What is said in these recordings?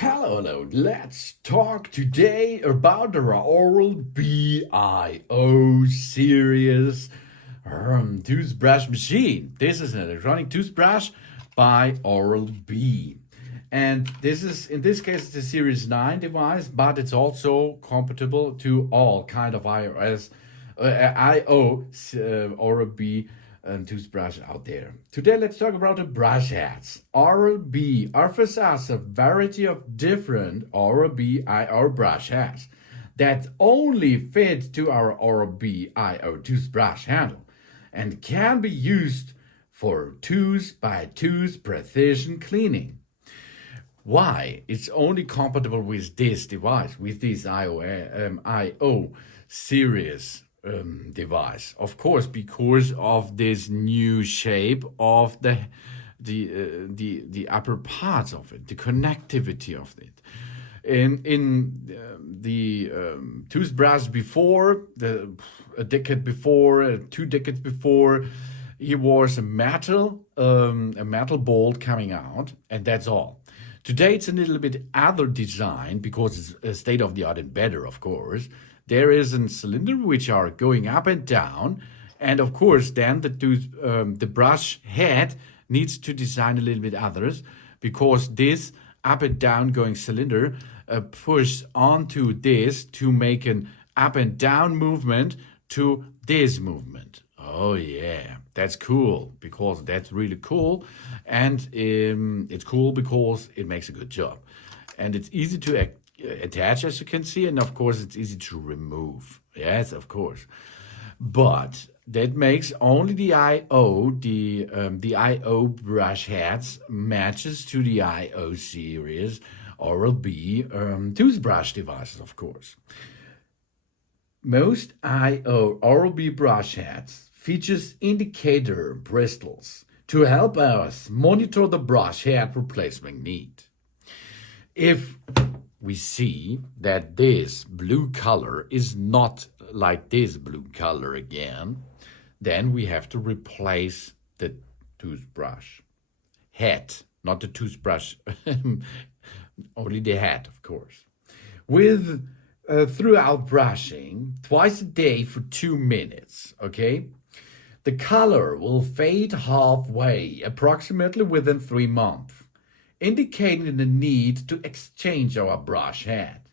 Hello, let's talk today about the Oral-B Series toothbrush machine. This is an electronic toothbrush by Oral-B. And this is, in this case, it's a Series 9 device, but it's also compatible to all kind of Oral-B toothbrush out there. Today, let's talk about the brush heads. Oral-B offers us a variety of different Oral-B IO brush heads that only fit to our Oral-B IO toothbrush handle and can be used for tooth-by-tooth precision cleaning. Why? It's only compatible with this device, with this IO series device. Of course, because of this new shape of the upper parts of it, the connectivity of it. In the toothbrush before, a decade before, 2 decades before, it was a metal bolt coming out, and that's all. Today it's a little bit other design because it's state of the art and better, of course. There is a cylinder which are going up and down, and of course then the brush head needs to design a little bit others, because this up and down going cylinder pushes onto this to make an up and down movement to this movement. Oh yeah, that's cool, because that's really cool, and it's cool because it makes a good job, and it's easy to attach, as you can see, and of course it's easy to remove. Yes, of course, but that makes only the IO brush heads matches to the IO series Oral-B toothbrush devices, of course. Most IO Oral-B brush heads features indicator bristles to help us monitor the brush head replacement need. If we see that this blue color is not like this blue color again, then we have to replace the toothbrush head, not the toothbrush, only the head, of course. With throughout brushing twice a day for 2 minutes, okay? The color will fade halfway, approximately within 3 months, indicating the need to exchange our brush head.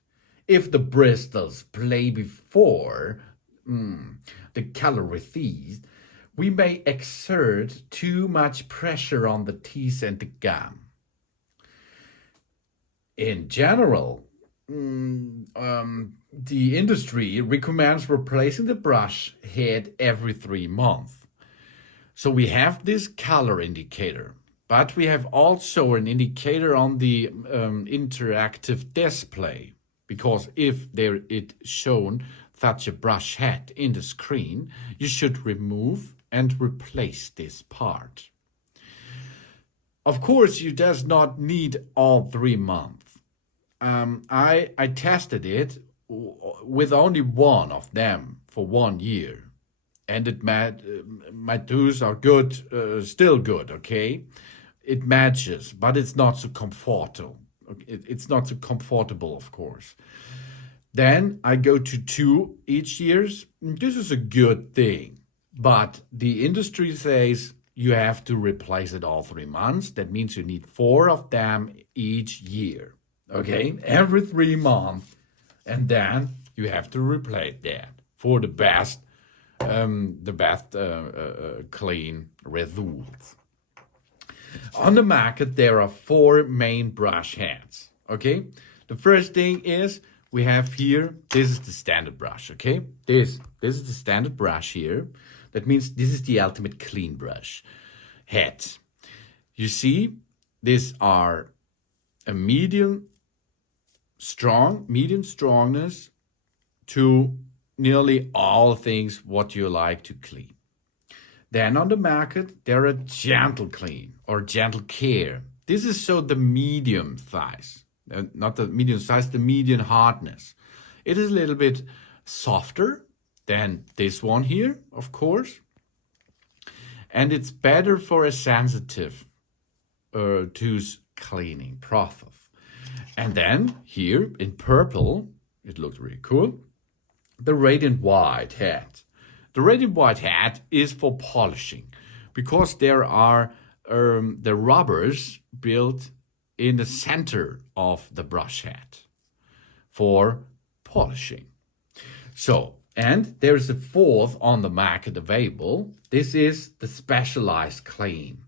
If the bristles play before the color recedes, we may exert too much pressure on the teeth and the gum. In general, the industry recommends replacing the brush head every 3 months. So we have this color indicator, but we have also an indicator on the interactive display, because if there is shown such a brush head in the screen, you should remove and replace this part. Of course, you does not need all 3 months. I tested it with only one of them for 1 year, and my tools are good, still good, okay? It matches, but it's not so comfortable. It's not so comfortable, of course. Then I go to 2 each year. This is a good thing, but the industry says you have to replace it all 3 months. That means you need 4 of them each year, okay? Every 3 months, and then you have to replace that for the best clean results. On the market, there are 4 main brush heads, okay? The first thing is we have here, this is the standard brush, okay? This is the standard brush here. That means this is the ultimate clean brush head. You see, these are a medium strongness to nearly all things what you like to clean. Then on the market, there are gentle clean or gentle care. This is so the medium size, not the medium size, the medium hardness. It is a little bit softer than this one here, of course. And it's better for a sensitive tooth cleaning process. And then here in purple, it looks really cool, the radiant white head. The radiant white head is for polishing because there are the rubbers built in the center of the brush head for polishing. So, and there's a fourth on the market available. This is the specialized clean.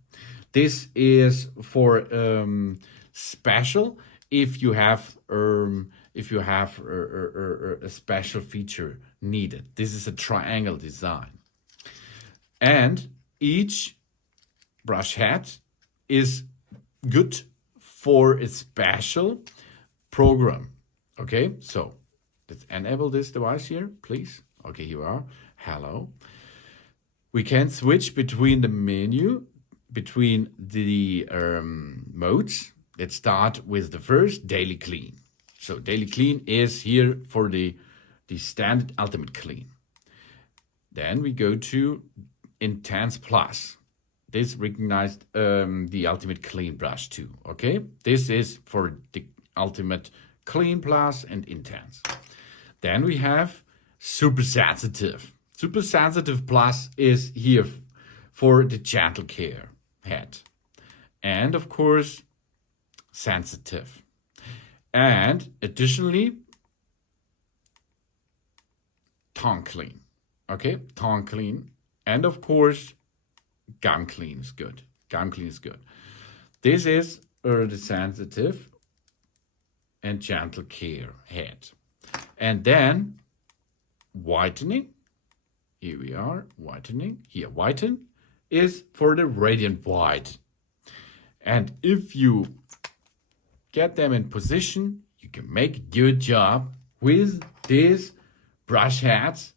This is for special if you have a special feature needed. This is a triangle design. And each brush head is good for a special program. Okay, so let's enable this device here, please. Okay, here we are. Hello. We can switch between the menu, between the modes. Let's start with the first, daily clean. So daily clean is here for the standard ultimate clean. Then we go to intense plus. This recognized the ultimate clean brush too. Okay, this is for the ultimate clean plus and intense. Then we have super sensitive. Super sensitive plus is here for the gentle care head. And of course, sensitive. And additionally, tongue clean. Okay, tongue clean. And of course, gum clean is good. Gum clean is good. This is the sensitive and gentle care head. And then whitening. Here we are, whitening. Here, whiten is for the radiant white. And if you get them in position, you can make a good job with these brush heads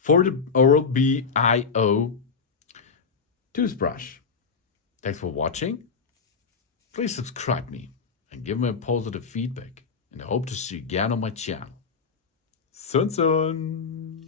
for the Oral-B iO toothbrush. Thanks for watching. Please subscribe me and give me a positive feedback. And I hope to see you again on my channel. Sun.